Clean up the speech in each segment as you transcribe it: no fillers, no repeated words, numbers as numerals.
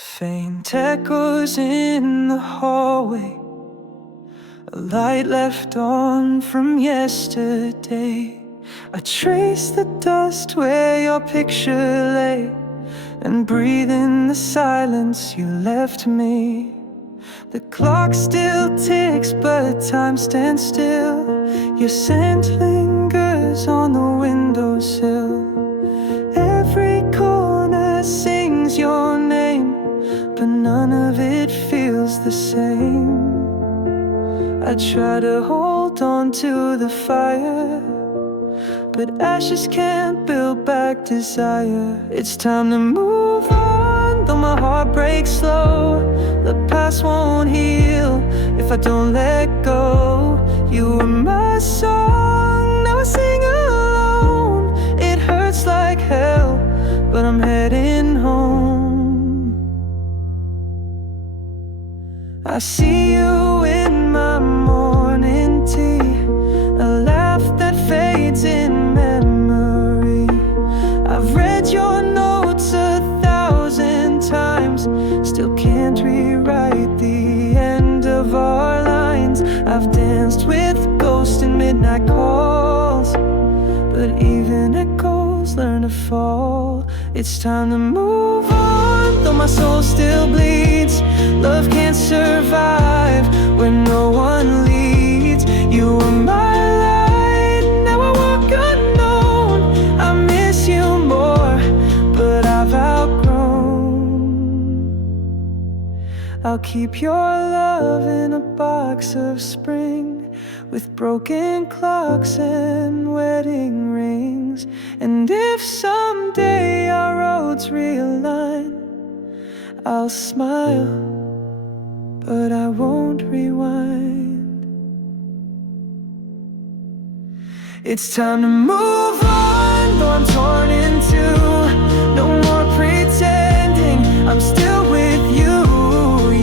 Faint echoes in the hallway, a light left on from yesterday. I trace the dust where your picture lay, and breathe in the silence you left me. The clock still ticks, but time stands still. Your scent lingers on the windowsill. Every corner sings your name, but none of it feels the same. I try to hold on to the fire, but ashes can't build back desire. It's time to move on, though my heart breaks slow. The past won't heal if I don't let go. You were my song, now I sing alone. It hurts like hell, but I'm heading home. I see you in my morning tea, a laugh that fades in memory. I've read your notes 1,000 times, still can't rewrite the end of our lines. I've danced with ghosts in midnight calls, but even echoes learn to fall. It's time to move on, though my soul still bleeds. Love can't survive when no one leads. You were my light, now I walk unknown. I miss you more, but I've outgrown. I'll keep your love in a box of spring, with broken clocks and wedding rings. And if someday our roads realign, I'll smile, but I won't rewind. It's time to move on, though I'm torn in two. No more pretending I'm still with you.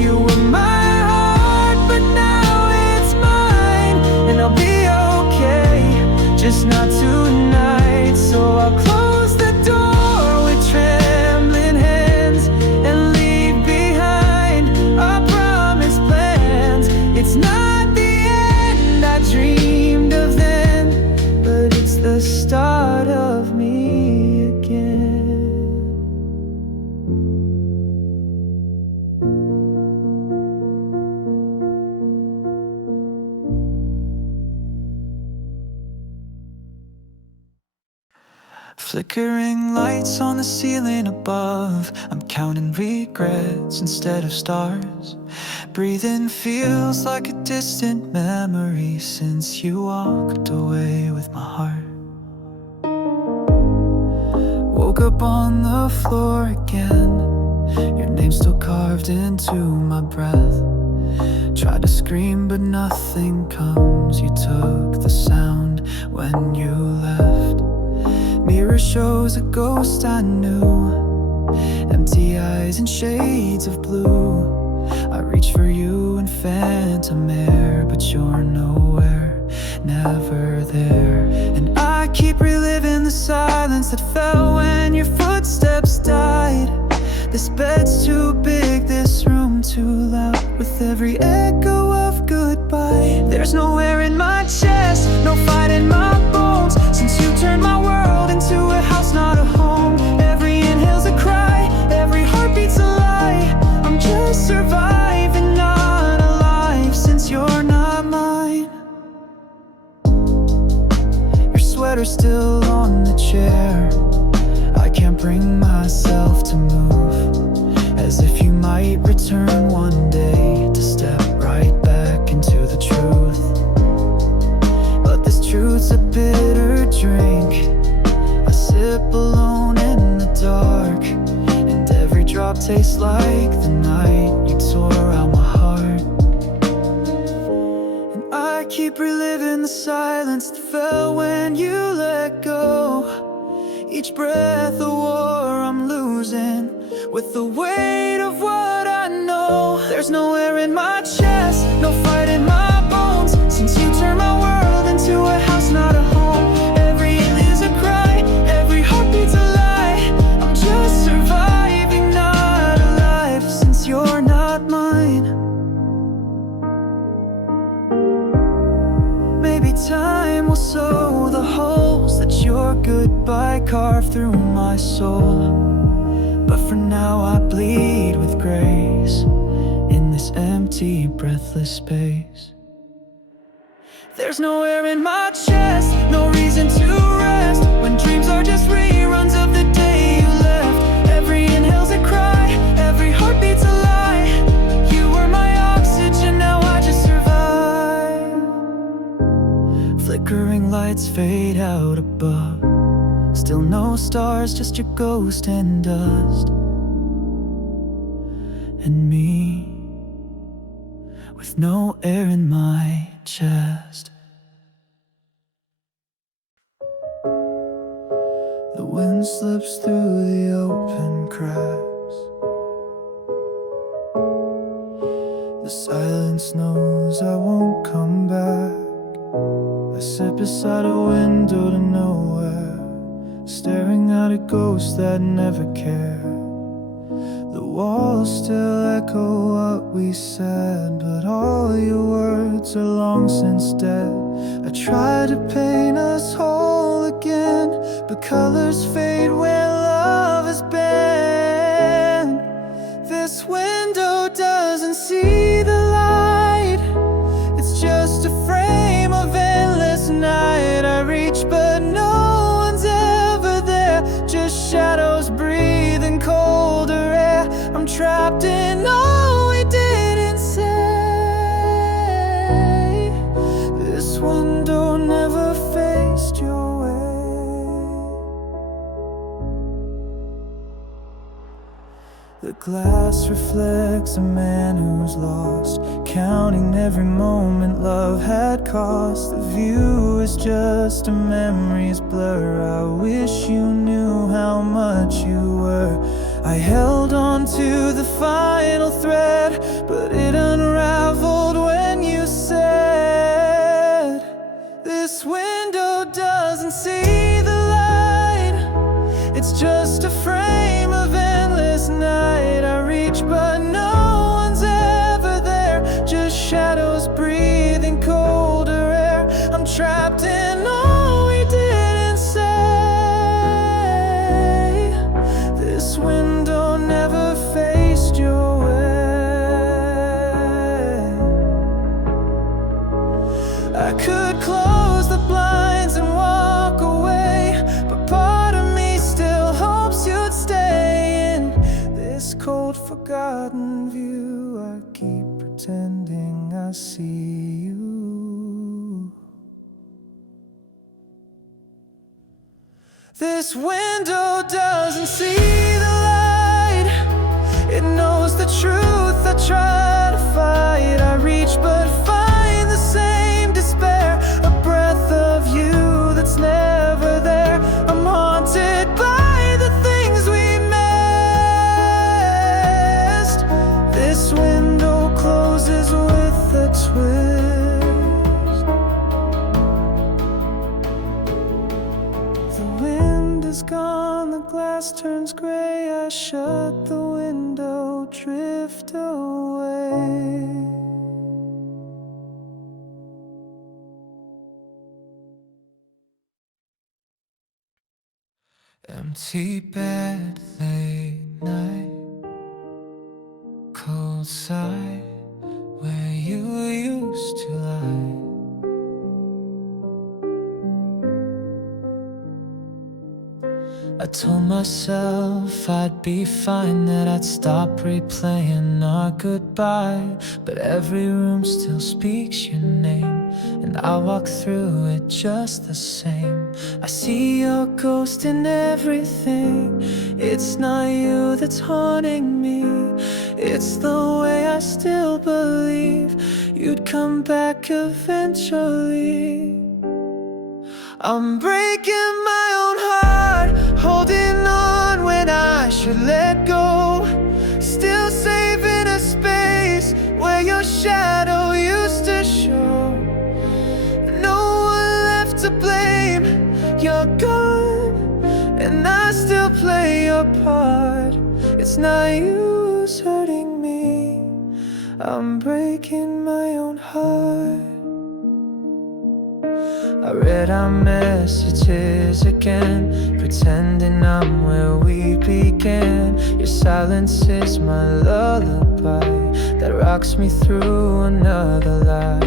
You were my heart, but now it's mine. And I'll be okay, just not tonight. So I'll close the door with trembling hands and leave behind our promised plans. It's not the end I dreamed of then, but it's the start of me again. Flickering lights on the ceiling above, I'm counting regrets instead of stars. Breathing feels like a distant memory since you walked away with my heart. Woke up on the floor again, your name still carved into my breath. Tried to scream but nothing comes. You took the sound when you left. Mirror shows a ghost I knew, empty eyes and shades of blue. I reach for you in phantom air, but you're nowhere, never there. And I keep reliving the silence that fell when your footsteps died. This bed's too big, this room too loud, with every echo of goodbye. There's no air in my chest, no fight in my bones, since you turned my world into a house, not a home. Every inhale's a cry, every heartbeat's a lie. I'm just surviving, not alive, since you're not mine. Your sweater's still on the chair, I can't bring myself to move, as if you might return one day to step right back into the truth. But this truth's a bitter drink, I sip alone in the dark, and every drop tastes like the night you tore out my heart. And I keep reliving the silence that fell when you let go. Each breath a war I'm losing, with the weight of what I know. There's no air in my chest, no fight in my bones, since you turned my world into a house, not a home. Every inhale is a cry, every heartbeat's a lie. I'm just surviving, not alive, goodbye carved through my soul. But for now I bleed with grace in this empty, breathless space. There's no air in my chest, no reason to rest, when dreams are just reruns of the day you left. Every inhale's a cry, every heartbeat's a lie. You were my oxygen, now I just survive. Flickering lights fade out above, still no stars, just your ghost and dust. And me, with no air in my chest. The wind slips through the open cracks. The silence knows I won't come back. I sit beside a window to nowhere, staring at a ghost that never cared. The walls still echo what we said, but all your words are long since dead. I try to paint us whole again, but colors fade where love has been. This window doesn't see the light, it's just a frame of endless night. I reach but no one's ever there, just shadows breathing colder air. I'm trapped in all we didn't say. This window never faced your way. The glass reflects a man who's lost, counting every moment love had cost. The view is just a memory's blur. I wish you knew how much you were. I held on to the final thread, but it unraveled when you said, this window doesn't see the light, it's just a frame of endless night. I reach but no one's ever there, just shadows breathing colder air. I'm trapped in all we didn't say. This window never faced your way. I could close the blinds and walk away, but part of me still hopes you'd stay in this cold, forgotten view. I keep pretending I see you. This window doesn't see the light, it knows the truth. I try to fight, I reach but find the same despair, a breath of you that's never there. I'm haunted by the things we missed. This window closes with a twist. The wind is gone, the glass turns gray. I shut the window, drift away. Empty bed, late night, cold side, where you used to lie. I told myself I'd be fine, that I'd stop replaying our goodbye. But every room still speaks your name, and I walk through it just the same. I see your ghost in everything. It's not you that's haunting me, it's the way I still believe you'd come back eventually. I'm breaking my own heart, holding on when I should let go. Still saving a space where your shadow used to show. No one left to blame, you're gone, and I still play your part. It's not you who's hurting me, I'm breaking my own heart. I read our messages again, pretending I'm where we began. Your silence is my lullaby that rocks me through another lie.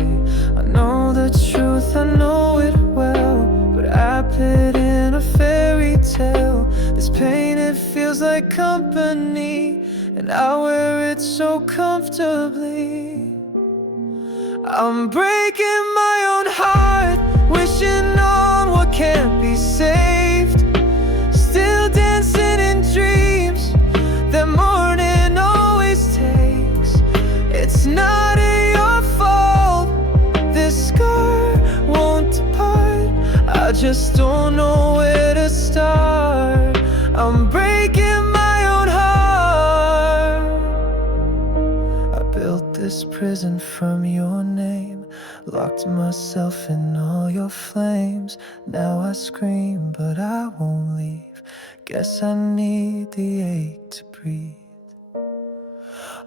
I know the truth, I know it well, but I put in a fairy tale. This pain, it feels like company, and I wear it so comfortably. I'm breaking my own heart, wishing on what can't be saved. Still dancing in dreams that morning always takes. It's not your fault, this scar won't depart. I just don't know where to start. I'm breaking my own heart. I built this prison from your name, locked myself in all your flames. Now I scream, but I won't leave. Guess I need the ache to breathe.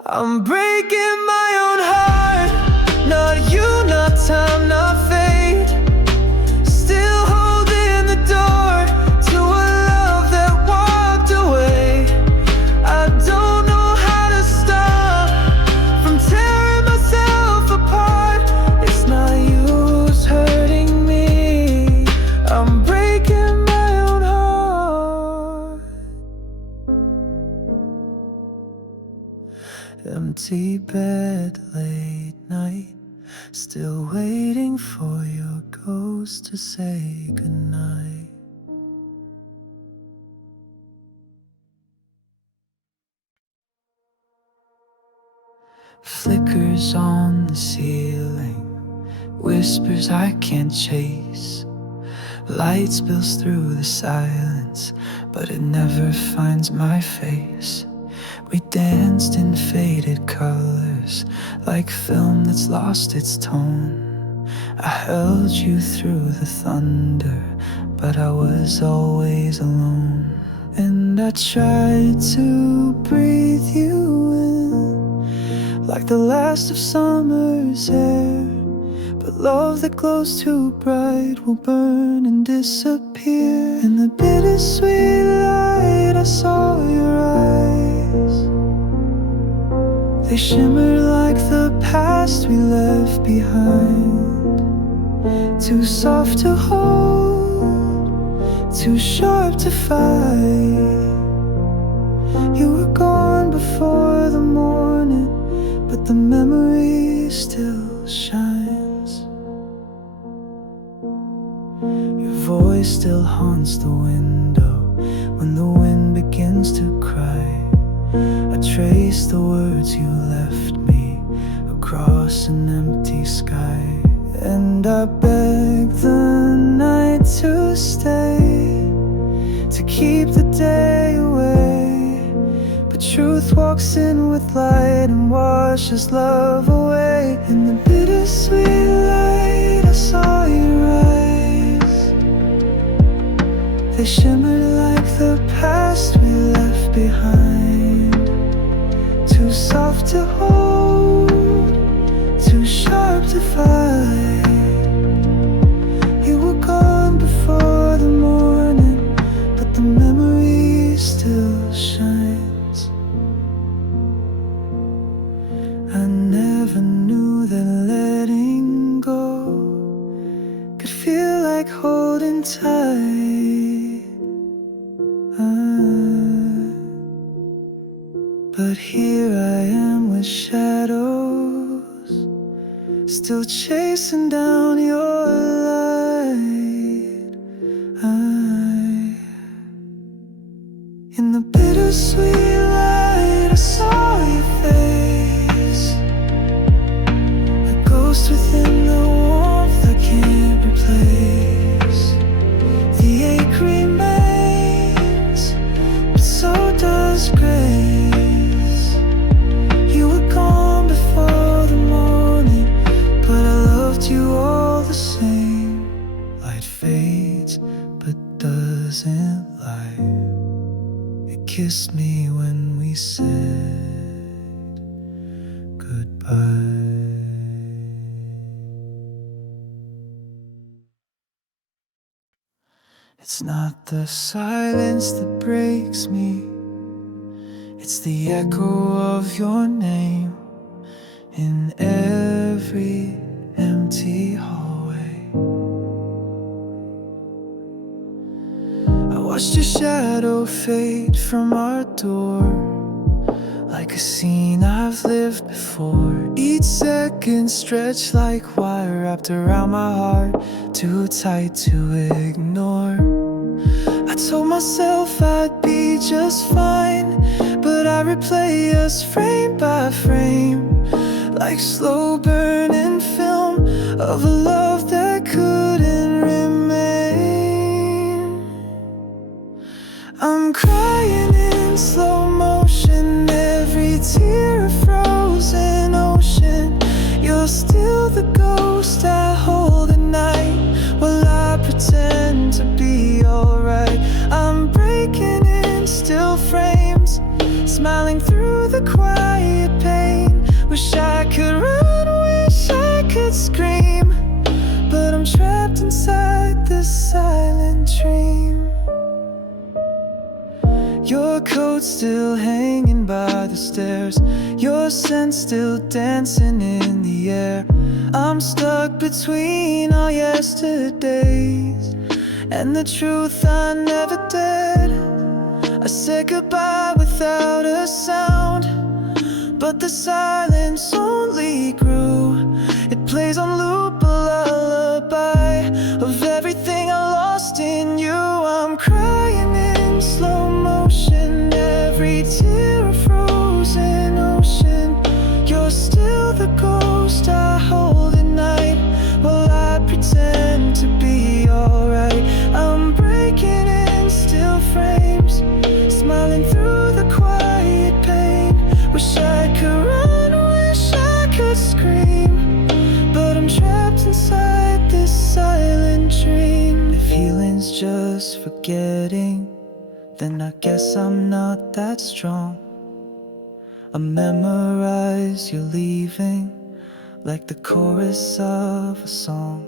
I'm breaking my own heart, not you, not time, not fate. Still holding the door to a love that walked away. I don't know how to stop from tearing myself apart. It's not you who's hurting me, I'm breaking my own heart. Empty bed, late night, still waiting for your ghost to say goodnight. Flickers on the ceiling, whispers I can't chase. Light spills through the silence, but it never finds my face. We danced in faded colors, like film that's lost its tone. I held you through the thunder, but I was always alone. And I tried to breathe you in, like the last of summer's air. But love that glows too bright will burn and disappear. In the bittersweet light I saw your eyes. They shimmered like the past we left behind. Too soft to hold, too sharp to fight. You were gone before the morning, but the memory still shines. Your voice still haunts the window when the wind begins to cry. I trace the words you left me across an empty sky. And I beg the night to stay, to keep the day away. But truth walks in with light and washes love away. In the bittersweet light I saw your eyes. They shimmered like the past we left behind. Too soft to hold, too sharp to fight. You were gone before the morning, but the memory still shines. I never knew that letting go could feel like holding tight. But here I am with shadows, still chasing down your light. In the bittersweet light I saw your face, a ghost within the warmth I can't replace. The ache remains, but so does grace. You were gone before the morning, but I loved you all the same. It's not the silence that breaks me, it's the echo of your name in every empty hallway. I watched your shadow fade from our door, like a scene I've lived before. Each second stretched like wire wrapped around my heart, too tight to ignore. I told myself I'd be just fine, but I replay us frame by frame, like slow burning film of a love that couldn't remain. I'm crying in slow motion, every tear a frozen ocean. You're still the ghost I hold at night, while I pretend to be alright. I'm breaking in still frames, smiling through the quiet pain. Wish I could run, wish I could scream, but I'm trapped inside this silent dream. Your coat still hanging by the stairs, your scent still dancing in the air. I'm stuck between all yesterdays and the truth I never did. I said goodbye without a sound, but the silence only grew. It plays on loop, a lullaby of everything I lost in you. I'm crying in slow motion, every tear a frozen ocean. You're still the ghost I hold at night, while I pretend to be alright. I'm breaking in still frames, smiling through the quiet pain. Wish I could run, wish I could scream, but I'm trapped inside this silent dream. If healing's just forgetting, then I guess I'm not that strong. I memorize you leaving like the chorus of a song.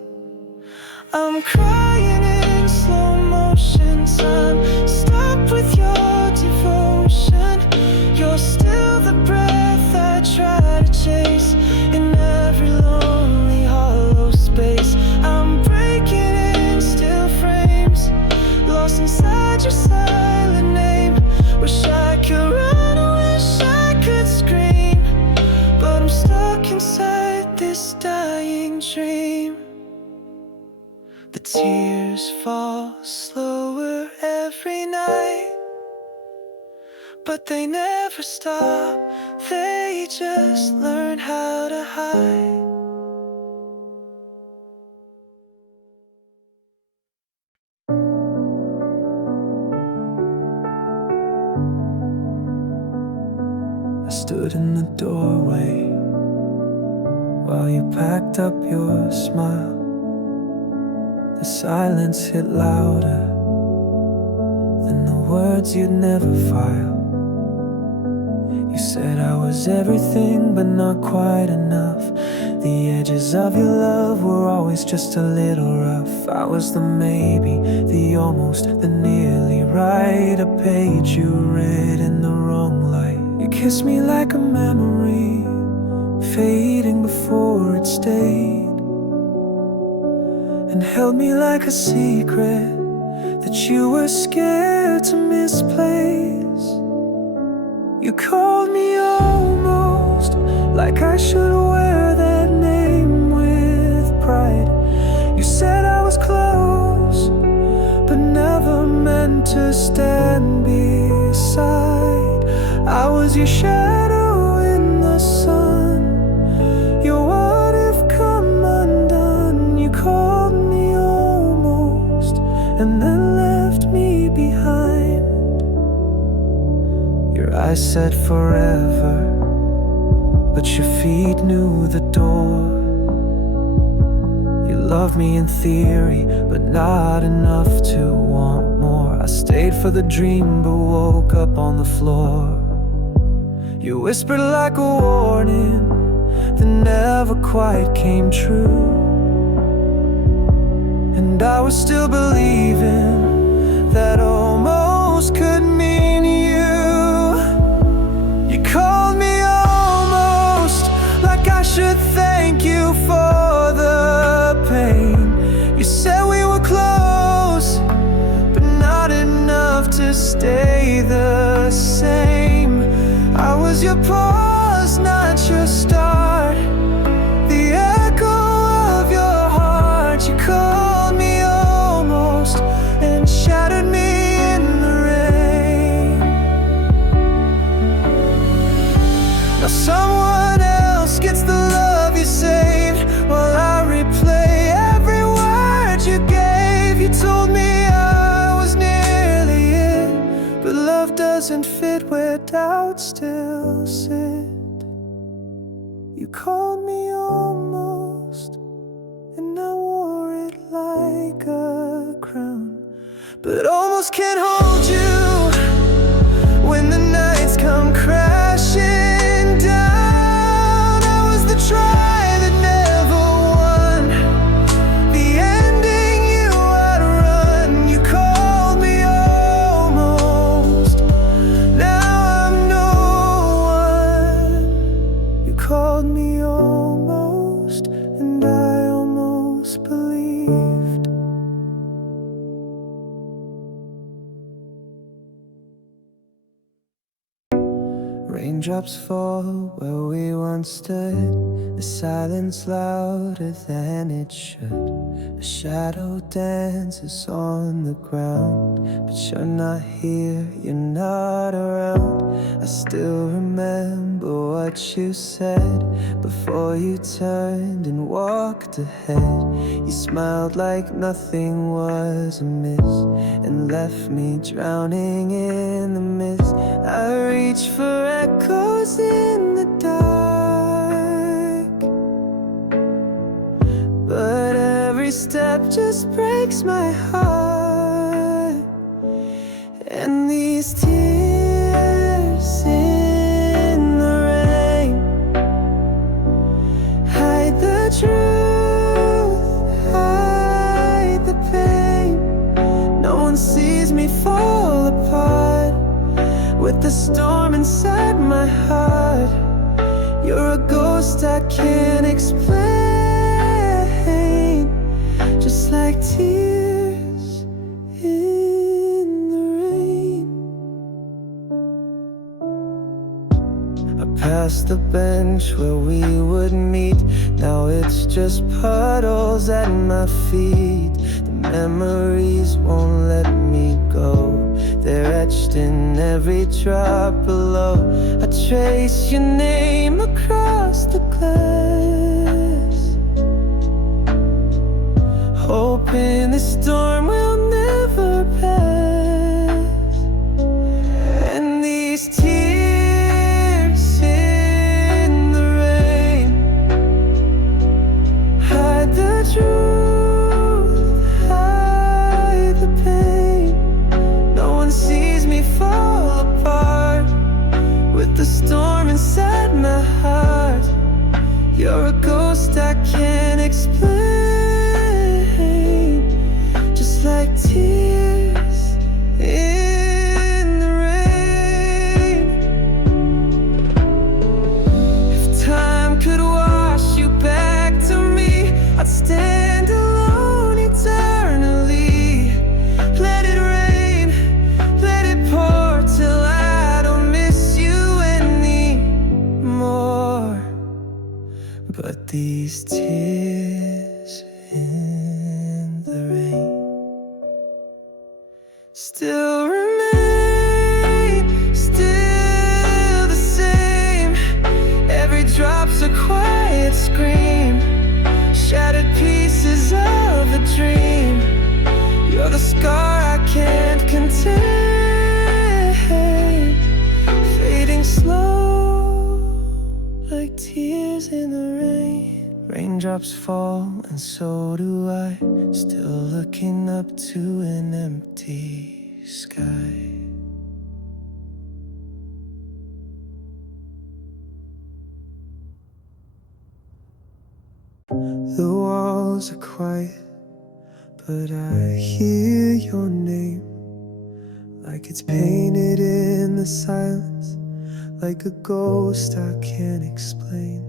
I'm crying in slow motion, time stop with your devotion. You're still the breath I try to chase in every lonely hollow space. I'm breaking in still frames, lost inside your silent name. Wish I could run, wish I could scream, but I'm stuck inside this dying dream. The tears fall slower every night, but they never stop, they just learn how to hide. I stood in the doorway while you packed up your smile. The silence hit louder than the words you'd never file. You said I was everything but not quite enough. The edges of your love were always just a little rough. I was the maybe, the almost, the nearly right. A page you read in the wrong light. You kissed me like a memory, fading before it stayed, and held me like a secret that you were scared to misplace. You called me almost, like I should wear that name with pride. You said I was close, but never meant to stand beside. I was your shadow in the sun, your what if come undone. You called me almost, and then left me behind. Your eyes said forever, but your feet knew the door. You loved me in theory, but not enough to want more. I stayed for the dream, but woke up on the floor. You whispered like a warning that never quite came true, and I was still believing that almost could mean you. You called me almost, like I should thank you for the pain. You said we were close, but not enough to stay the same. I was your pause, not your start, the echo of your heart. You called me almost and shattered me in the rain. Now someone else gets the love you saved, while I replay every word you gave. You told me I was nearly it, but love doesn't fit where doubts still sit. You called me almost, and I wore it like a crown, but almost can't hold you when the nights come crashing down. I was the try that never won, the ending you outrun. You called me almost, now I'm no one. You called me almost, and I almost believed. Raindrops fall where we once stood, the silence louder than it should. A shadow dances on the ground, but you're not here, you're not around. I still remember what you said before you turned and walked ahead. You smiled like nothing was amiss and left me drowning in the mist. I reach for echoes in the dark, but every step just breaks my heart. And these tears in the rain hide the truth, hide the pain. No one sees me fall apart with the storm inside my heart. You're a ghost I can't explain, just like tears in the rain. I passed the bench where we would meet, now it's just puddles at my feet. The memories won't let me go, they're etched in every drop below. I trace your name across the glass, hoping the storm will never pass. And these tears in the rain hide the truth, hide the pain. No one sees me fall apart with the storm inside my heart. You're a ghost I can't explain, just like tears in the rain. If time could wash you back to me, I'd stand alone eternally. Let it rain, let it pour till I don't miss you anymore. But these tears in the rain still remain, still the same. Every drop's a quiet scream, shattered pieces of a dream. You're the scar I can't contain, fading slow like tears in the rain. Raindrops fall and so do I, still looking up to an empty sky. The walls are quiet, but I hear your name. like it's painted in the silence, like a ghost I can't explain.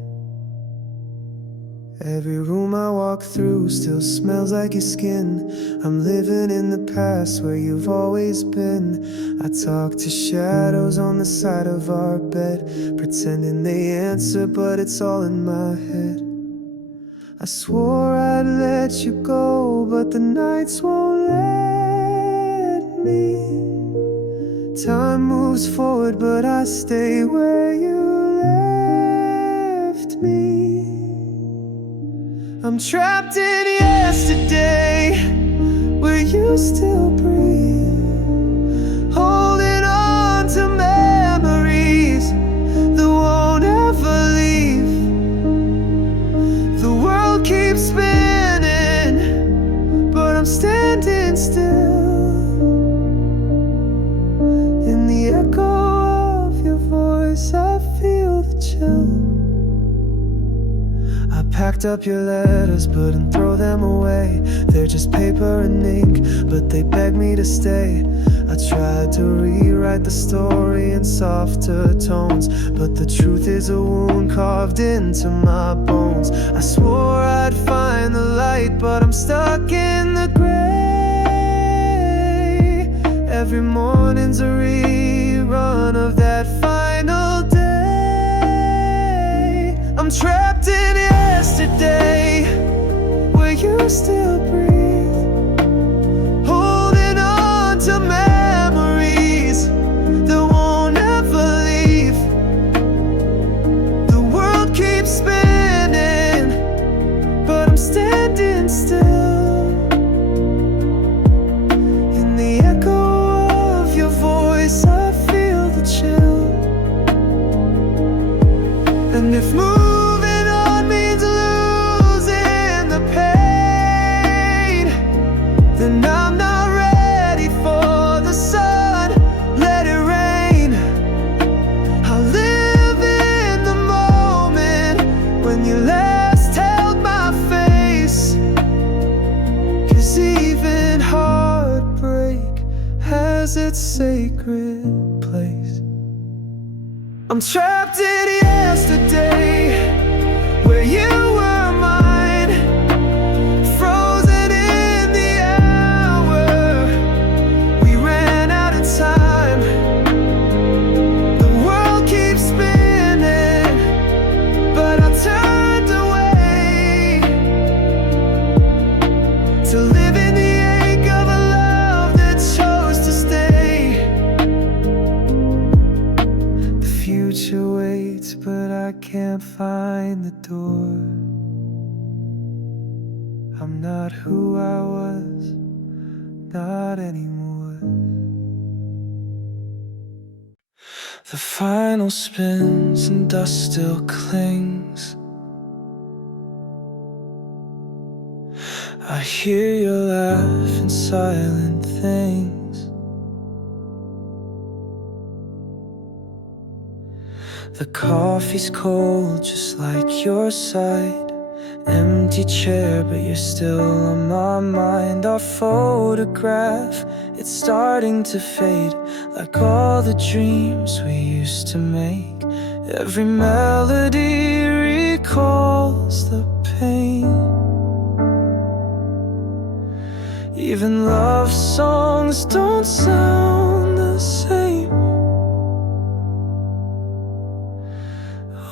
Every room I walk through still smells like your skin. I'm living in the past where you've always been. I talk to shadows on the side of our bed, pretending they answer, but it's all in my head. I swore I'd let you go, but the nights won't let me. Time moves forward, but I stay where you left me. I'm trapped in yesterday, where you still breathe, holding on to memories that won't ever leave. The world keeps spinning, but I'm standing still. In the echo of your voice, I feel the chill. I packed up your letters, but didn't throw them away. They're just paper and ink, but they begged me to stay. I tried to rewrite the story in softer tones, but the truth is a wound carved into my bones. I swore I'd find the light, but I'm stuck in the gray. Every morning's a rerun of that final day. I'm trapped in yesterday, where you still breathe, holding on to memories that won't ever leave. The world keeps spinning, but I'm standing still. In the echo of your voice, I feel the chill. And if moving on means losing the pain, then I'm not ready for the sun. Let it rain. I'll live in the moment when you last held my face, 'cause even heartbreak has its sacred place. I'm trapped in yesterday, where you were mine, frozen in the hour. We ran out of time. The world keeps spinning, but I turned away to live in the ache of a love that chose to stay. The future waits, but I can't find the door. I'm not who I was, not anymore. The final spins and dust still clings. I hear your laugh in silent things. The coffee's cold, just like your side. Empty chair, but you're still on my mind. Our photograph, it's starting to fade, like all the dreams we used to make. Every melody recalls the pain. Even love songs don't sound the same.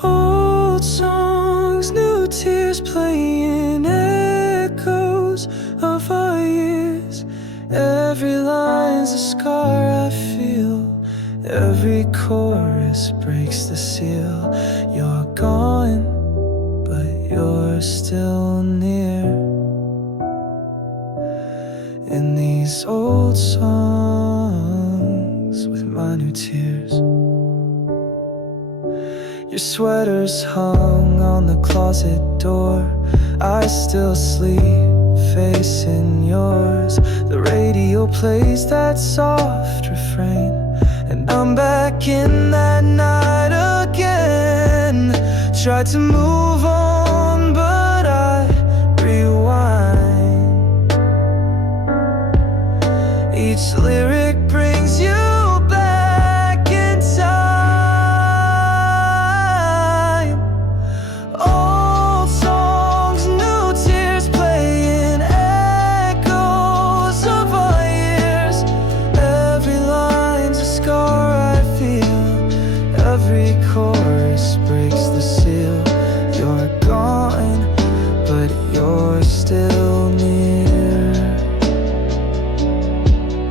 Old songs, new tears playing echoes of our years. Every line's a scar I feel. Every chorus breaks the seal. You're gone, but you're still near. In these old songs with my new tears. Your sweater's hung on the closet door. I still sleep facing yours. The radio plays that soft refrain, and I'm back in that night again. Tried to move on, but I rewind. Each lyric brings you loss breaks the seal. You're gone, but you're still near.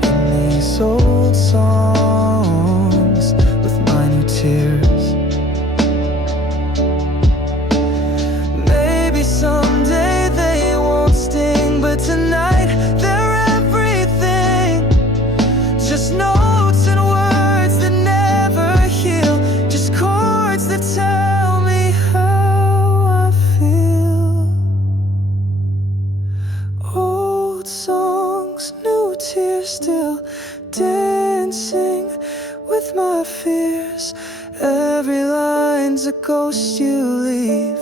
In these old songs with my new tears. Maybe someday they won't sting, but tonight they're everything. Just notes and words that never heal, just chords that tell me how I feel. Old songs, new tears, still dancing with my fears. Every line's a ghost you leave.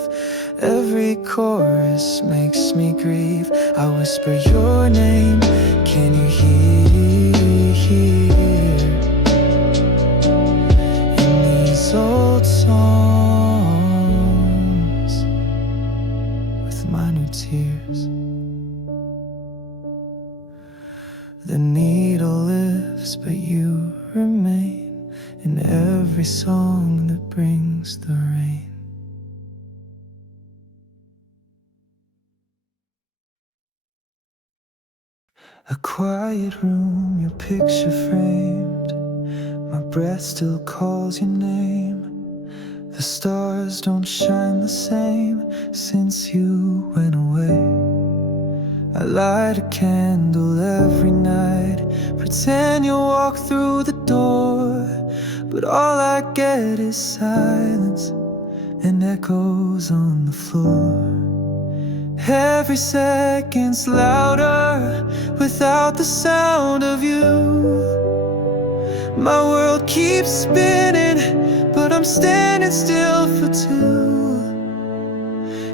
Every chorus makes me grieve. I whisper your name, can you hear? In these old songs with my new tears. The needle lifts, but you remain in every song that brings the rain. A quiet room, your picture framed. My breath still calls your name. The stars don't shine the same since you went away. I light a candle every night, pretend you'll walk through the door, but all I get is silence and echoes on the floor. Every second's louder without the sound of you. My world keeps spinning, but I'm standing still for two.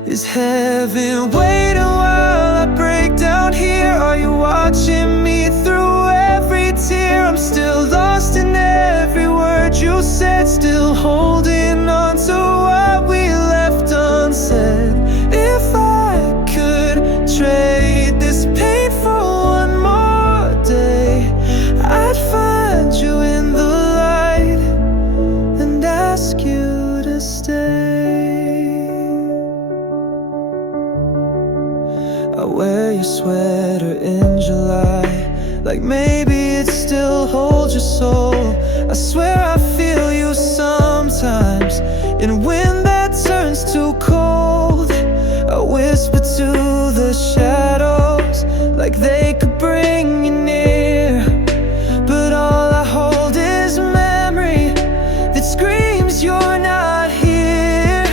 Is heaven waiting while I break down here? Are you watching me through every tear? I'm still lost in every word you said, still holding on to what we left unsaid. If I could trade this pain for one more day, I'd find you in the light and ask you to stay. I wear your sweater in July, like maybe it still holds your soul. I swear I feel you sometimes, and when that turns too cold, I whisper to the shadows like they could bring you near. But all I hold is memory that screams you're not here.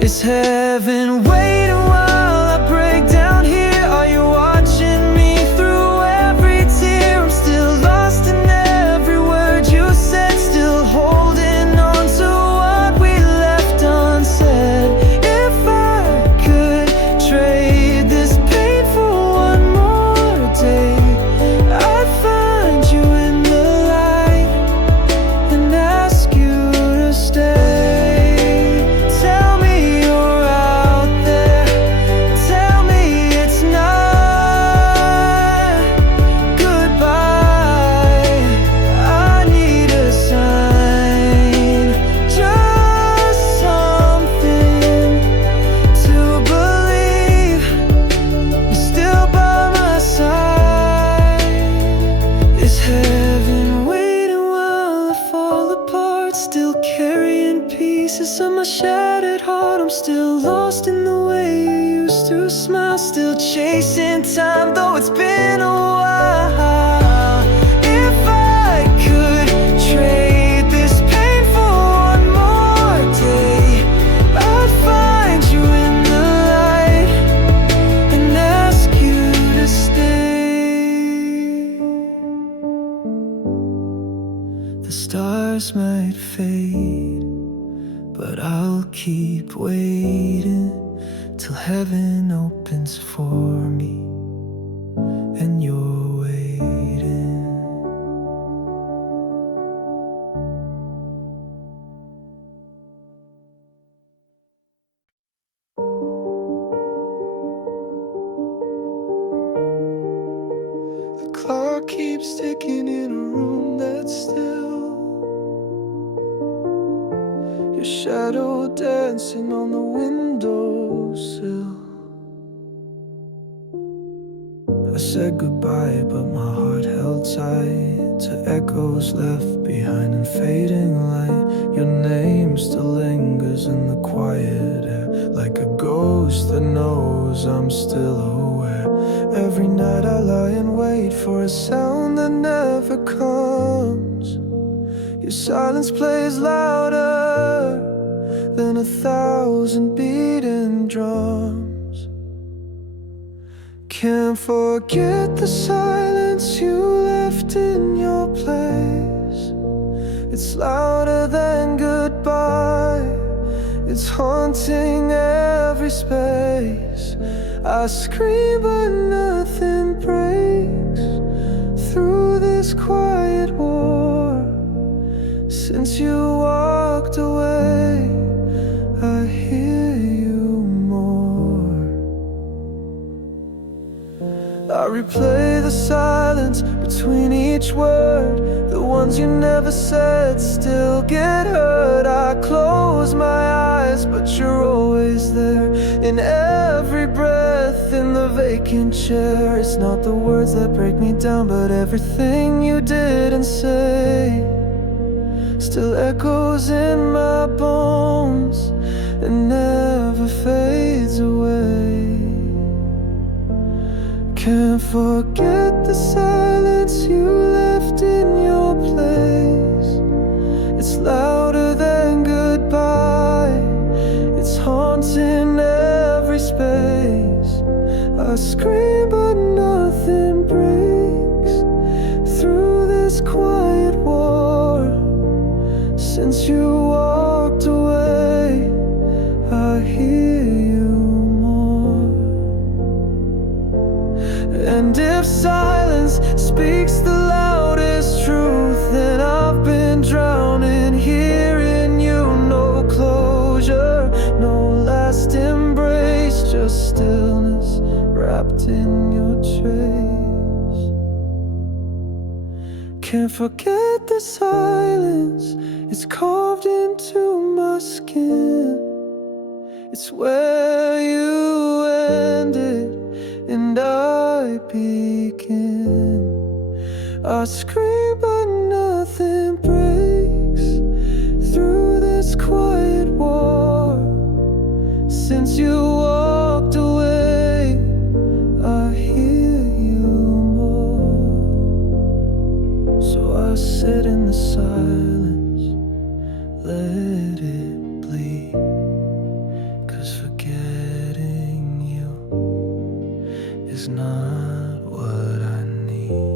Is heaven waiting while I break down here? Are you watching me through every tear? I'm still lost in every word you said, still holding on to what we left unsaid. If I could trade this pain for one more day, I'd find you in the light and ask you to stay. Tell me you're out there, tell me it's not goodbye. I need a sign, just something to believe you're still by my side. Is heaven waiting while I fall apart? Still carrying pieces of my shattered heart. I'm still lost in the way you used to smile, still chasing time though it's been a while. If I could trade this pain for one more day, I'd find you in the light and ask you to stay. The stars might fade, but I'll keep waiting till heaven opens for me and you're waiting. The clock keeps ticking in a room that's still. Your shadow dancing on the windowsill. I said goodbye, but my heart held tight to echoes left behind in fading light. Your name still lingers in the quiet air, like a ghost that knows I'm still aware. Every night I lie and wait for a sound that never comes. Your silence plays louder than 1,000 beating drums. Can't forget the silence you left in your place. It's louder than goodbye. It's haunting every space. I scream but nothing breaks through this quiet war. Since you walked away, I hear you more. I replay the silence between each word. The ones you never said still get heard. I close my eyes, but you're always there. In every breath, in the vacant chair. It's not the words that break me down, but everything you didn't say still echoes in my bones and never fades away. Can't forget the silence you left in your place. It's louder than goodbye. It's haunting every space. I scream but nothing breaks through this quiet war. Since you walked away, I hear you more. And if silence speaks the loudest truth, then I've been drowning here in you. No closure, no last embrace, just stillness wrapped in your trace. Can't forget the silence. It's carved into my skin. It's where you ended and I begin. I scream but nothing breaks through this quiet war. Since you walked away, I hear you more. So I sit in the silence, let it bleed, 'cause forgetting you is not what I need.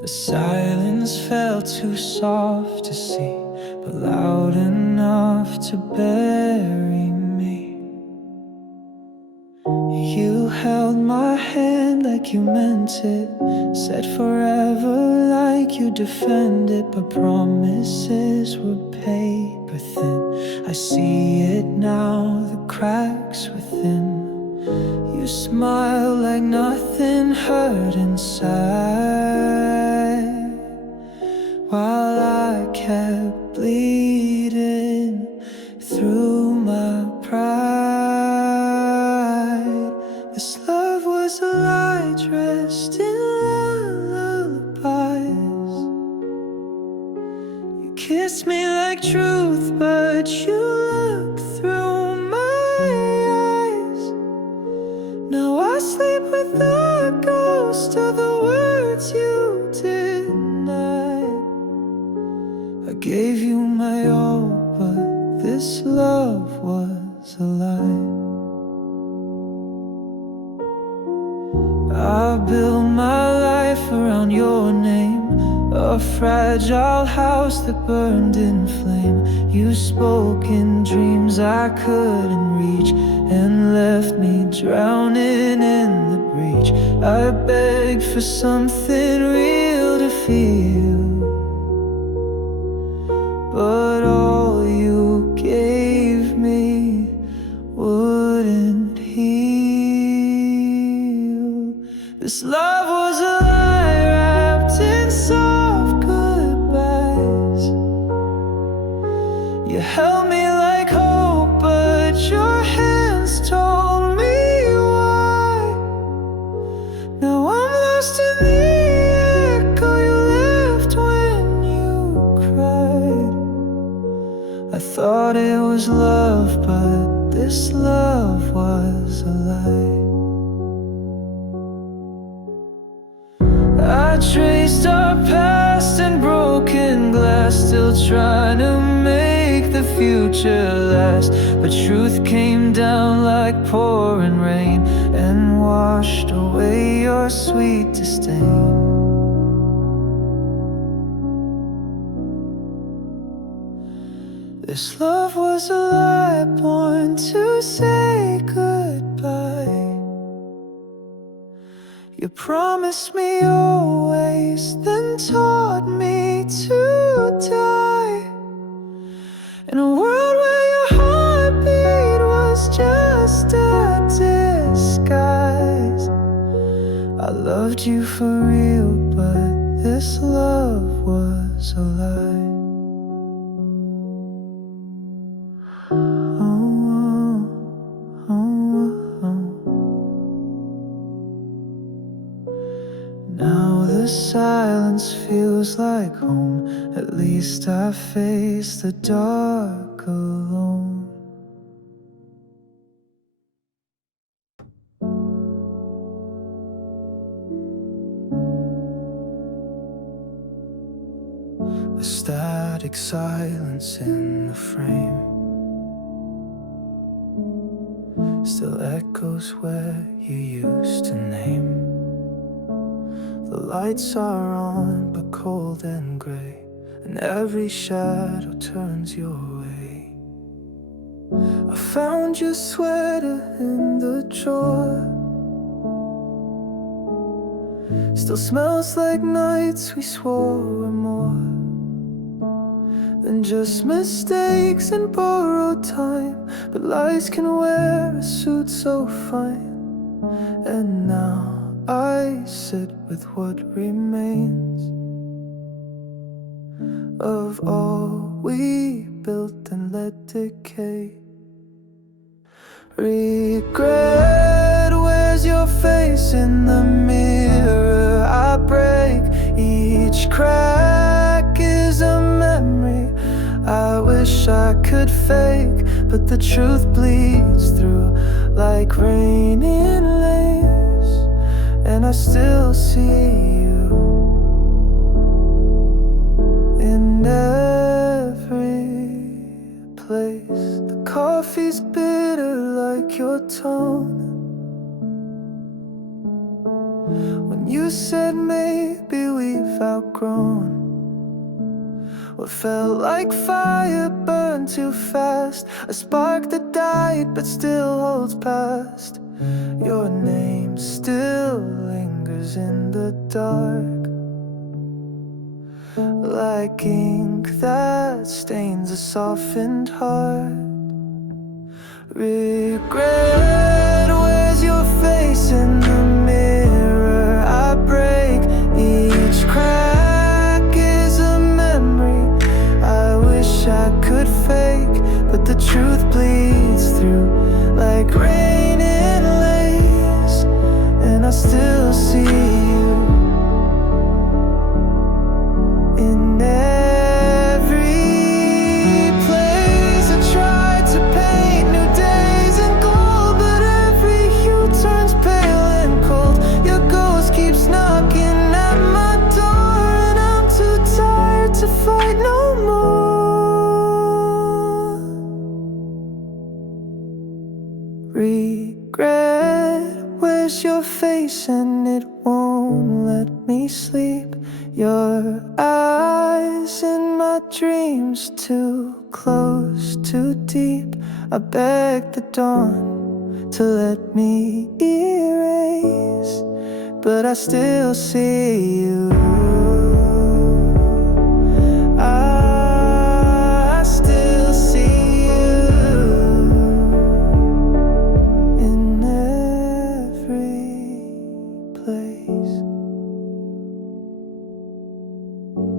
The silence felt too soft to see, but loud enough to bury me. You held my hand like you meant it, said forever like you defended, but promises were paper thin. I see it now, the cracks within. You smiled like nothing hurt inside, while I kept bleeding through my pride. This love was a lie dressed in lullabies. You kissed me like truth, but you looked through my eyes. Now I sleep with the ghost of the words you denied. I gave you my all, but this love was a lie. I built my life around your name, a fragile house that burned in flame. You spoke in dreams I couldn't reach, and left me drowning in the breach. I begged for something real to feel, but all you was love, but this love was a lie. I traced our past in broken glass, still trying to make the future last. But truth came down like pouring rain and washed away your sweet disdain. This love was a lie, born to say goodbye. You promised me always, then taught me to die. In a world where your heartbeat was just a disguise. I loved you for real, but this love was a lie. Now the silence feels like home. At least I face the dark alone. A static silence in the frame still echoes where you used to name. The lights are on but cold and gray, and every shadow turns your way. I found your sweater in the drawer. Still smells like nights we swore were more than just mistakes and borrowed time. But lies can wear a suit so fine. And now I sit with what remains of all we built and let decay. Regret, where's your face in the mirror? I break, each crack is a memory I wish I could fake, but the truth bleeds through like rain in layers, and I still see you in every place. The coffee's bitter like your tone. When you said maybe we've outgrown what felt like fire burned too fast, a spark that died but still holds past. Your name still lingers in the dark, like ink that stains a softened heart. Regret, where's your face in the mirror? I break, each crack is a memory I wish I could fake, but the truth bleeds through like rain in lace, and I still see you in every place. I tried to paint new days in gold, but every hue turns pale and cold. Your ghost keeps knocking at my door, and I'm too tired to fight no more. Regret, where's your face, and it won't let me sleep. Your eyes in my dreams, too close, too deep. I beg the dawn to let me erase, but I still see you. I still see you in every place.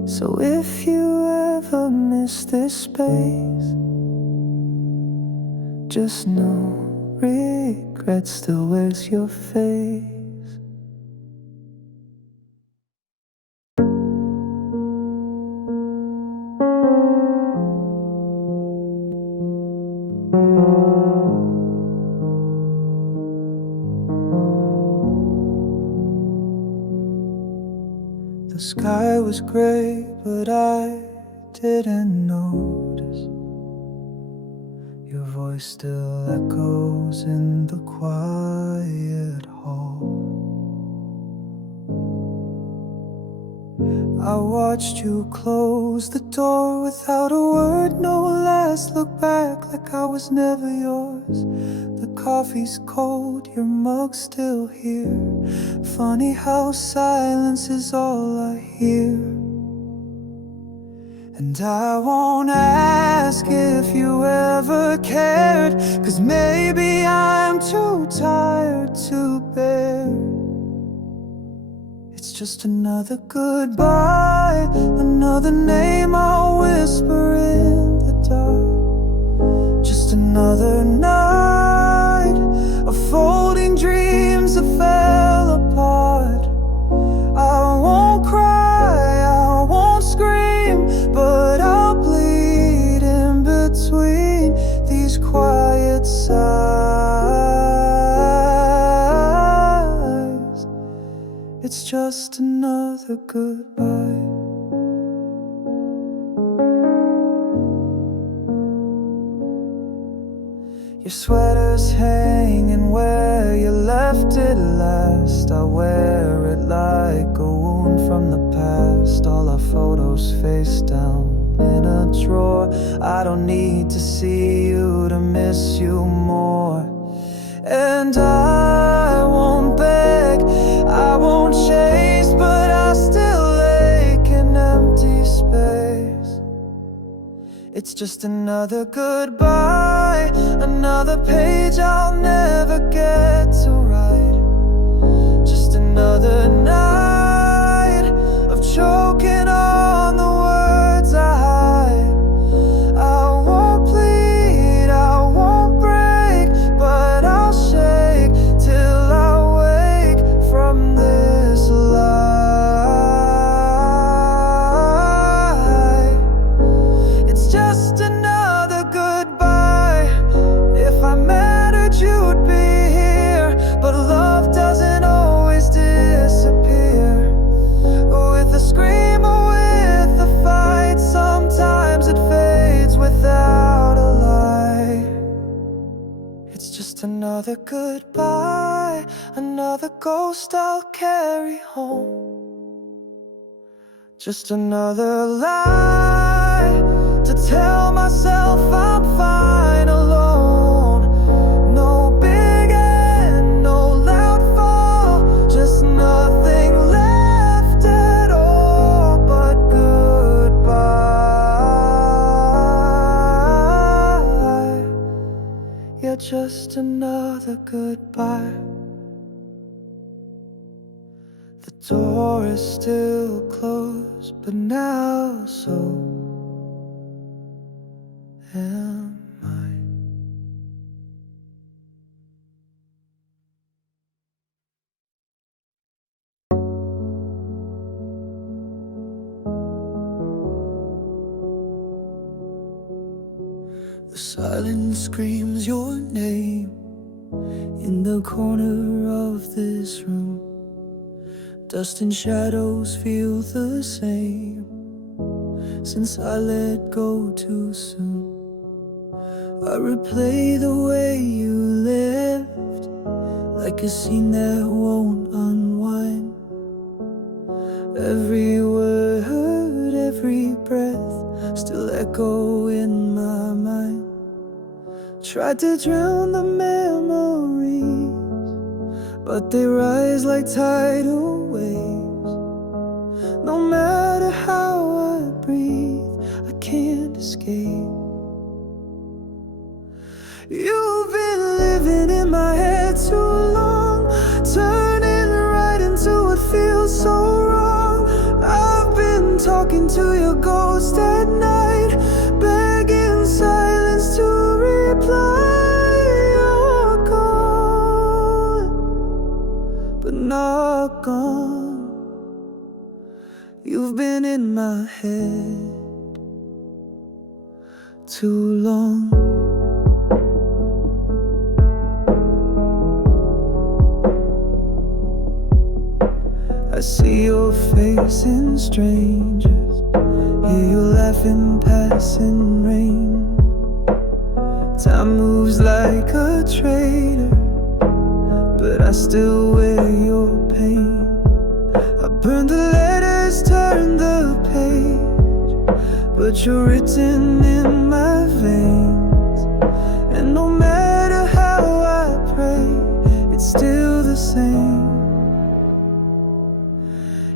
So if you ever miss this space, just know regret still wears your face. The sky was gray, but I didn't notice. Your voice still echoes in the quiet hall. I watched you close the door without a word, no last look back, like I was never yours. The coffee's cold, your mug's still here. Funny how silence is all I hear. And I won't ask if you ever cared, 'cause maybe I'm too tired to bear. It's just another goodbye, another name I'll whisper in the dark. Just another night of folding dreams that fell apart. I won't cry, I won't scream, but I'll bleed in between these quiet sighs. It's just another goodbye. Your sweater's hanging where you left it last. I wear it like a wound from the past. All our photos face down in a drawer. I don't need to see you to miss you more. And I won't beg, I won't chase, but I still ache in empty space. It's just another goodbye, another page I'll never get to write. Just another night of choking on the words I hide. I won't plead, I won't break, but I'll shake till I wake from this lie. It's just another goodbye. If I mattered, you'd be here, but love doesn't always disappear. With a scream or with a fight, sometimes it fades without a light. It's just another goodbye, another ghost I'll carry home. Just another lie to tell myself I'm fine alone. No big end, no loud fall, just nothing left at all but goodbye. Yeah, just another goodbye. The door is still closed, but now so am I. The silence screams your name in the corner of this room. Dust and shadows feel the same since I let go too soon. I replay the way you left, like a scene that won't unwind. Every word, every breath still echo in my mind. Tried to drown the memories, but they rise like tidal waves. No matter how I breathe, I can't escape. You've been living in my head too long, turning right into what feels so wrong. I've been talking to your ghost at night, begging silence to reply. You're gone, but not gone. You've been in my head too long. I see your face in strangers, hear you laughing passing rain. Time moves like a traitor, but I still wear your pain. I burned the letters, turned the page, but you're written in my veins. And no matter how I pray, it's still the same.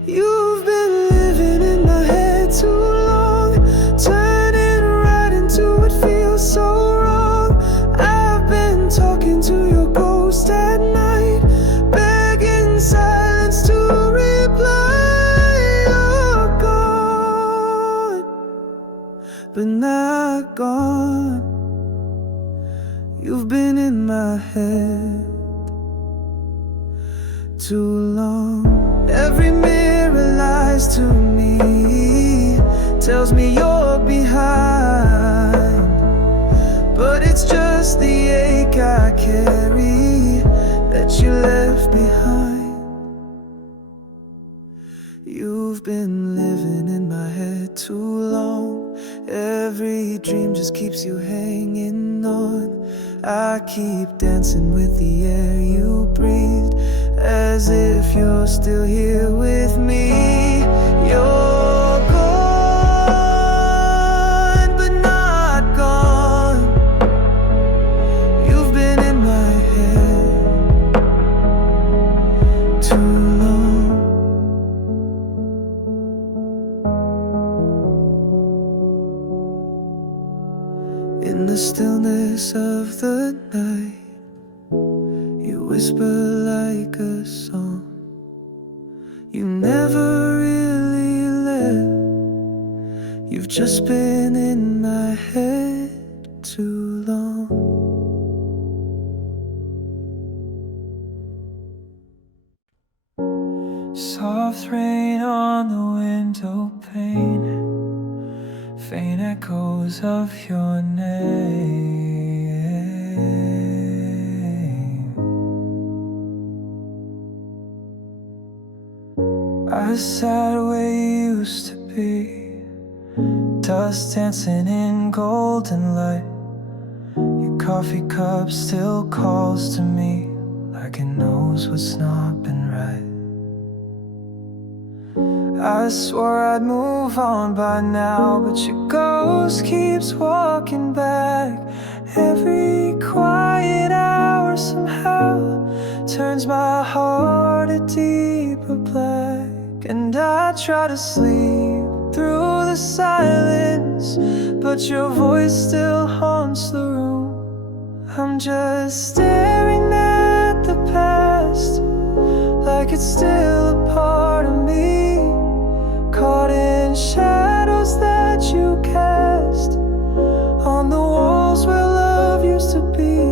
You've been living in my head too long, turning right into what feels so wrong. I've been talking to your ghost at night, begging silence to reply. You're gone, but not gone. You've been in my head too long. Every mirror lies to me, tells me you're behind, but it's just the ache I carry that you left behind. You've been living in my head too long. Every dream just keeps you hanging on. I keep dancing with the air you breathed, as if you're still here with me. You're gone, but not gone. You've been in my head too long. In the stillness of the night, you whisper like a song. You never really left. You've just been in my head too long. Soft rain on the window pane, faint echoes of your name. I sat where you used to be, dust dancing in golden light. Your coffee cup still calls to me, like it knows what's not been right. I swore I'd move on by now, but your ghost keeps walking back. Every quiet hour somehow turns my heart a deeper black. And I try to sleep through the silence, but your voice still haunts the room. I'm just staring at the past, like it's still a part of me, caught in shadows that you cast on the walls where love used to be.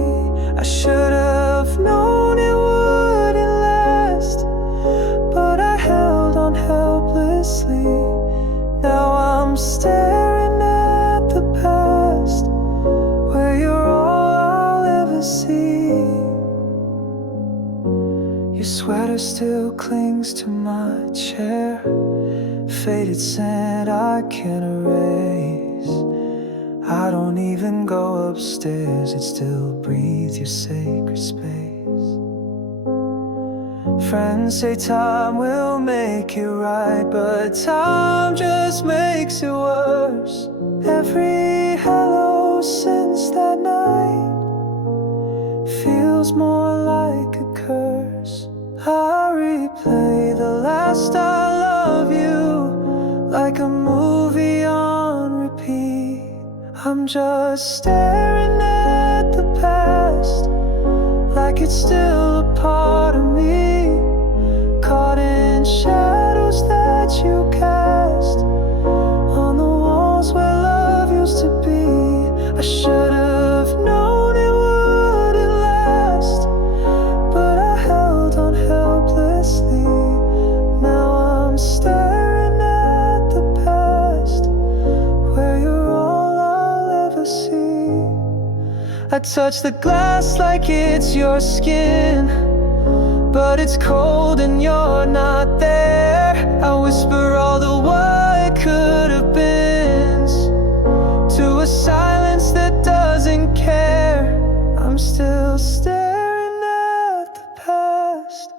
I should have known it wouldn't last, but I held on helplessly. Now I'm staring at the past, where you're all I'll ever see. Your sweater still clings to my chair, faded scent I can't erase. I don't even go upstairs, it still breathes your sacred space. Friends say time will make it right, but time just makes it worse. Every hello since that night feels more like a curse. I replay the last I love you like a movie on repeat. I'm just staring at the past, like it's still a part of me, caught in shadows that you cast on the walls where love used to be. I should have known it wouldn't last, but I held on helplessly. Now I'm staring at the past, where you're all I'll ever see. I touch the glass like it's your skin, but it's cold and you're not there. I whisper all the what could have been to a silence that doesn't care. I'm still staring at the past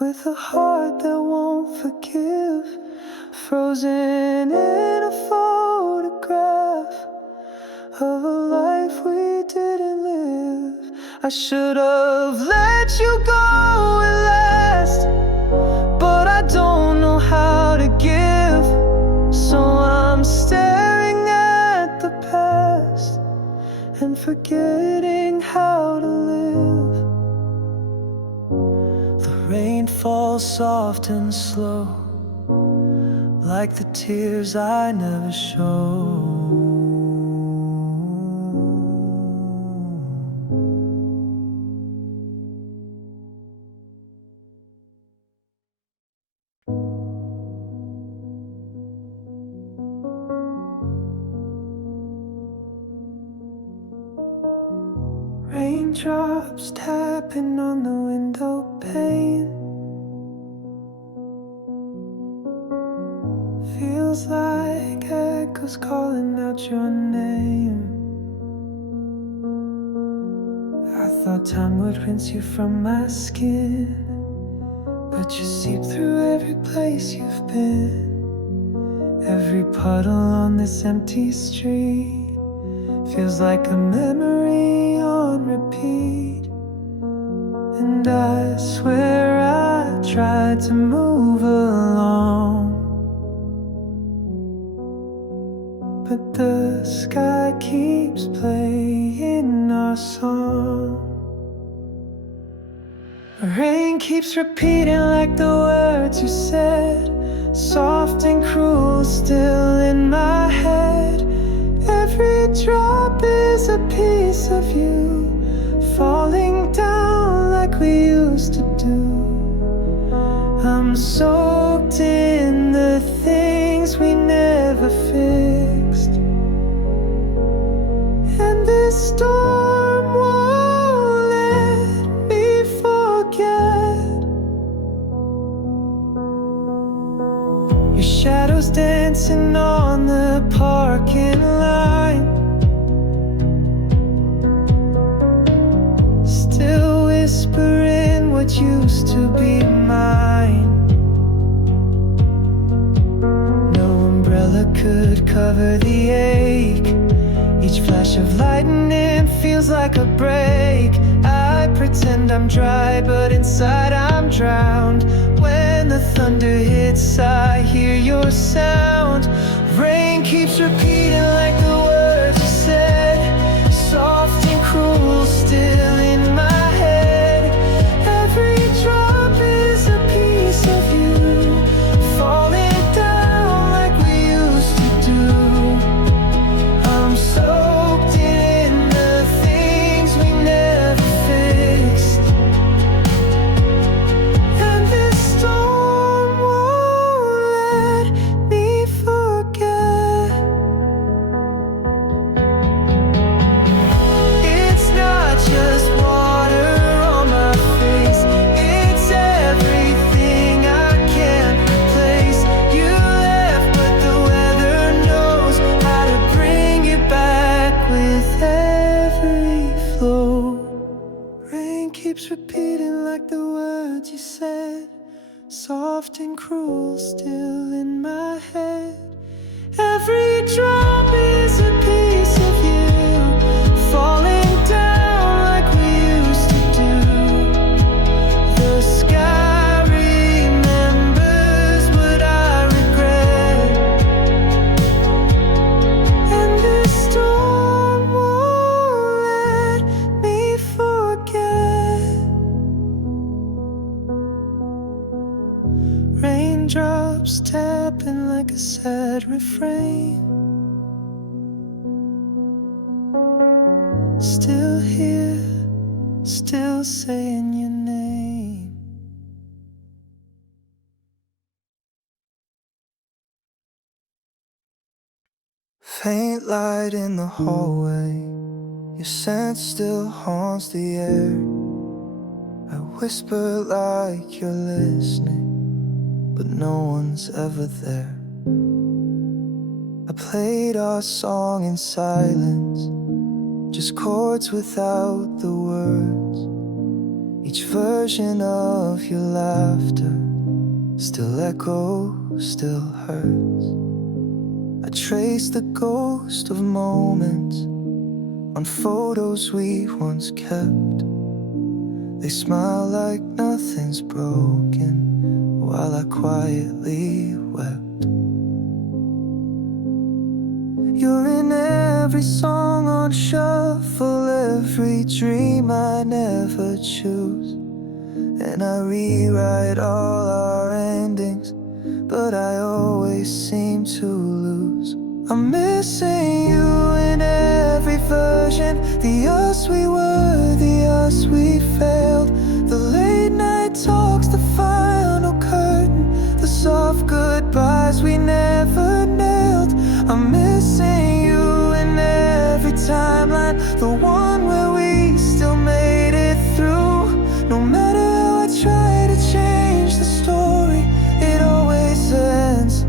with a heart that won't forgive, frozen in a photograph of a life we didn't live. I should have let you go at last, but I don't know how to give. So I'm staring at the past and forgetting how to live. The rain falls soft and slow, like the tears I never showed. Raindrops tapping on the window pane, feels like echoes calling out your name. I thought time would rinse you from my skin, but you seep through every place you've been. Every puddle on this empty street feels like a memory on repeat. And I swear I tried to move along, but the sky keeps playing our song. Rain keeps repeating like the words you said, soft and cruel still in my head. Every drop is a piece of you, falling down like we used to do. I'm soaked in the things we never fixed, and this storm won't let me forget. Your shadows dancing on the parking line, still whispering what used to be mine. No umbrella could cover the ache. Each flash of lightning feels like a break. I pretend I'm dry, but inside I'm drowned. When the thunder hits, I hear your sound. Rain keeps repeating like the words you said, soft and cruel still in my head. Every drop is a piece of you, falling down like we used to do. I'm soaked in the things we never fixed, and this storm won't let me forget. It's not just water on my face, it's everything I can't replace. You left, but the weather knows how to bring you back with every flow. Rain keeps repeating like the words you said, soft and cruel still in my head. Every drop is a piece of you, falling down like we used to do. The sky remembers what I regret, and this storm won't let me forget. Raindrops tapping like a sad refrain, still here, still saying your name. Faint light in the hallway, your scent still haunts the air. I Whisper like you're listening, but no one's ever there. I played our song in silence, just chords without the words. Each version of your laughter still echoes, still hurts. I trace the ghost of moments on photos we once kept. They smile like nothing's broken while I quietly wept. You're in every song on shuffle, every dream I never choose. And I rewrite all our endings, but I always seem to lose. I'm missing you in every version, the us we were, the us we failed, the late night talks, the final curtain, the soft goodbyes we never nailed. I'm missing you in every timeline, the one where we still made it through. No matter how I try to change the story, it always ends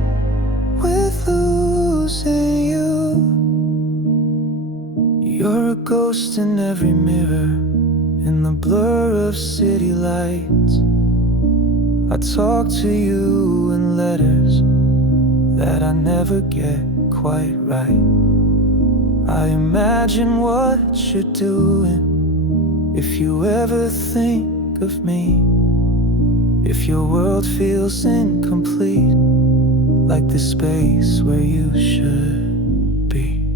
with losing you. You're a ghost in every mirror, in the blur of city lights. I talk to you in letters that I never get quite right. I imagine what you're doing if you ever think of me, if your world feels incomplete, like the space where you should be.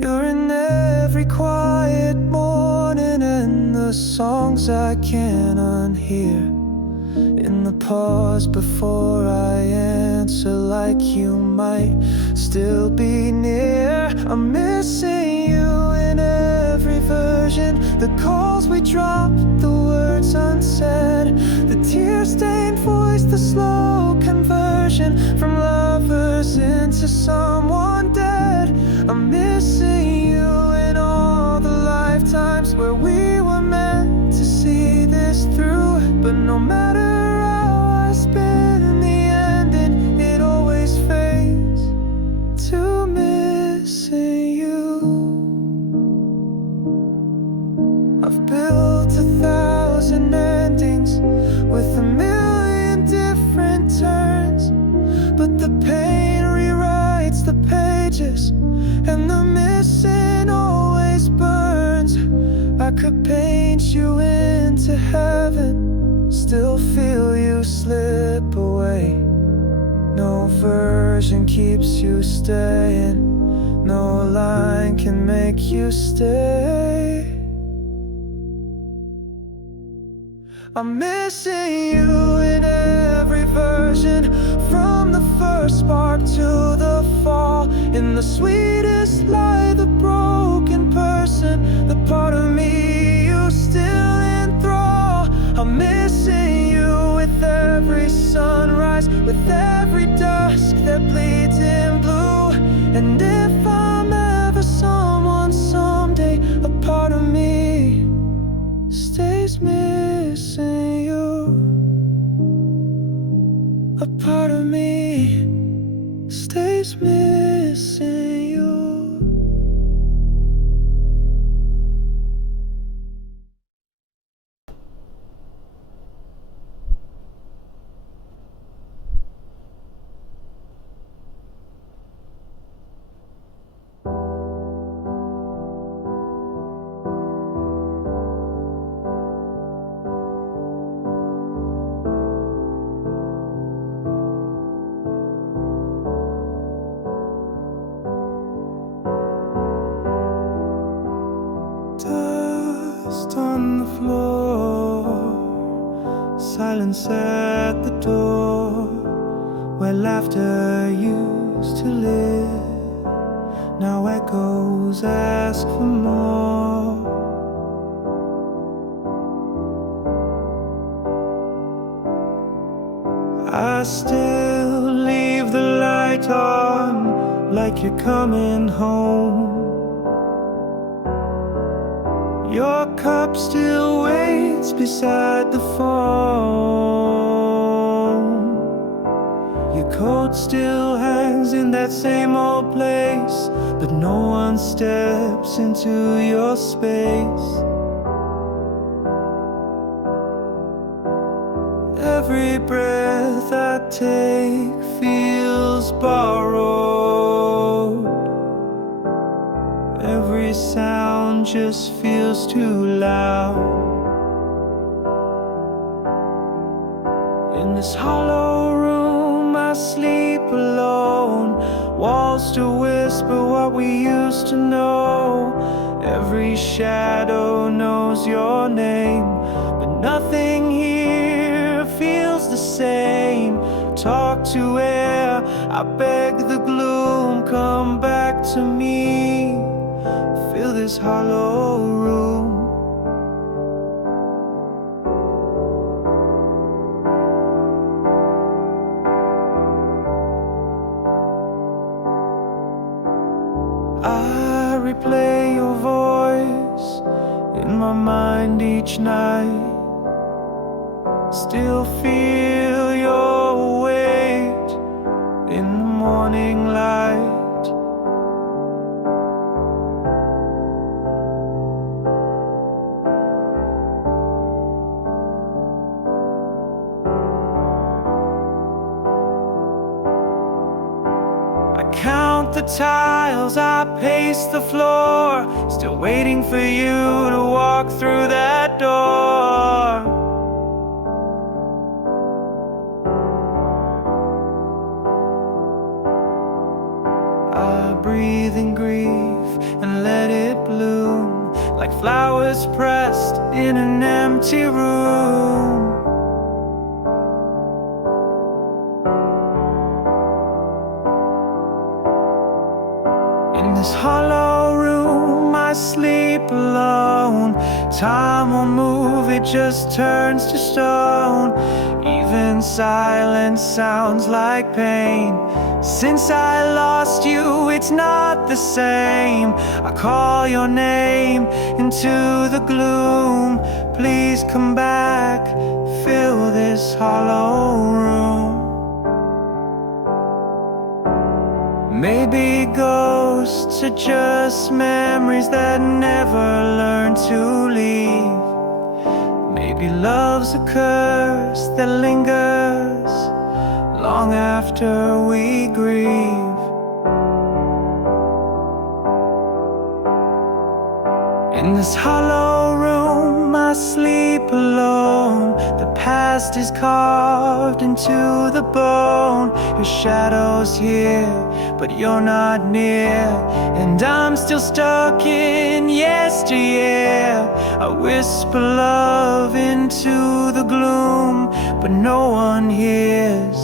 You're in every quiet morning and the songs I can't unhear, in the pause before I answer, like you might still be near. I'm missing you in every version, the calls we dropped, the words unsaid, the tear-stained voice, the slow conversion from lovers into someone dead. I'm missing you in all the lifetimes where we were meant to see this through. But no matter how I spin in the ending, it always fades to missing you. I've built 1,000 endings with 1,000,000 different turns, but the pain rewrites the pages and the missing always burns. I could paint you into heaven, still feel you slip away. No version keeps you staying, no line can make you stay. I'm missing you in every version, from the first spark to the fall, in the sweetest lie, the broken person, the part of me you still enthrall. I'm missing you with every sunrise, with every dusk that bleeds in blue. And if I'm ever someone someday, a part of me stays missing you. A part of me stays missing you. Dust on the floor, silence at the door, where laughter used to live, now echoes ask for more. I still leave the light on, like you're coming home. Your cup still waits beside the phone. Your coat still hangs in that same old place, but no one steps into your space. Every breath I take feels borrowed. Every sound just feels too loud. In this hollow room I sleep alone. Walls still whisper what we used to know. Every shadow knows your name, but nothing here feels the same. Talk to air, I beg the gloom, come back to me. Fill this hollow room. I replay your voice in my mind each night. Still feel your weight in the morning light. I count the tiles, I pace the floor, still waiting for you to walk through that door. I breathe in grief and let it bloom, like flowers pressed in an empty room. In this hollow room I sleep alone. Time won't move, it just turns to stone. Even silence sounds like pain. Since I lost you, it's not the same. I call your name into the gloom. Please come back, fill this hollow room. Maybe ghosts are just memories that never learn to leave. Maybe love's a curse that lingers long after we grieve. In this hollow room I sleep alone. The past is carved into the bone. Your shadow's here, but you're not near, and I'm still stuck in yesteryear. I whisper love into the gloom, but no one hears.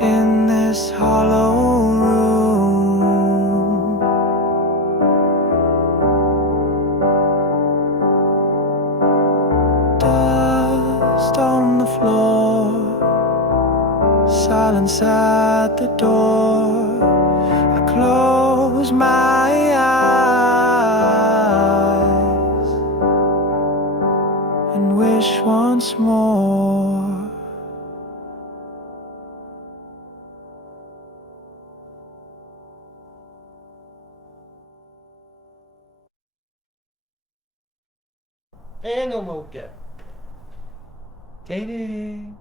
In this hollow room, dust on the floor, silence at the door. I close my eyes and wish once more. E non mi ok. Dating.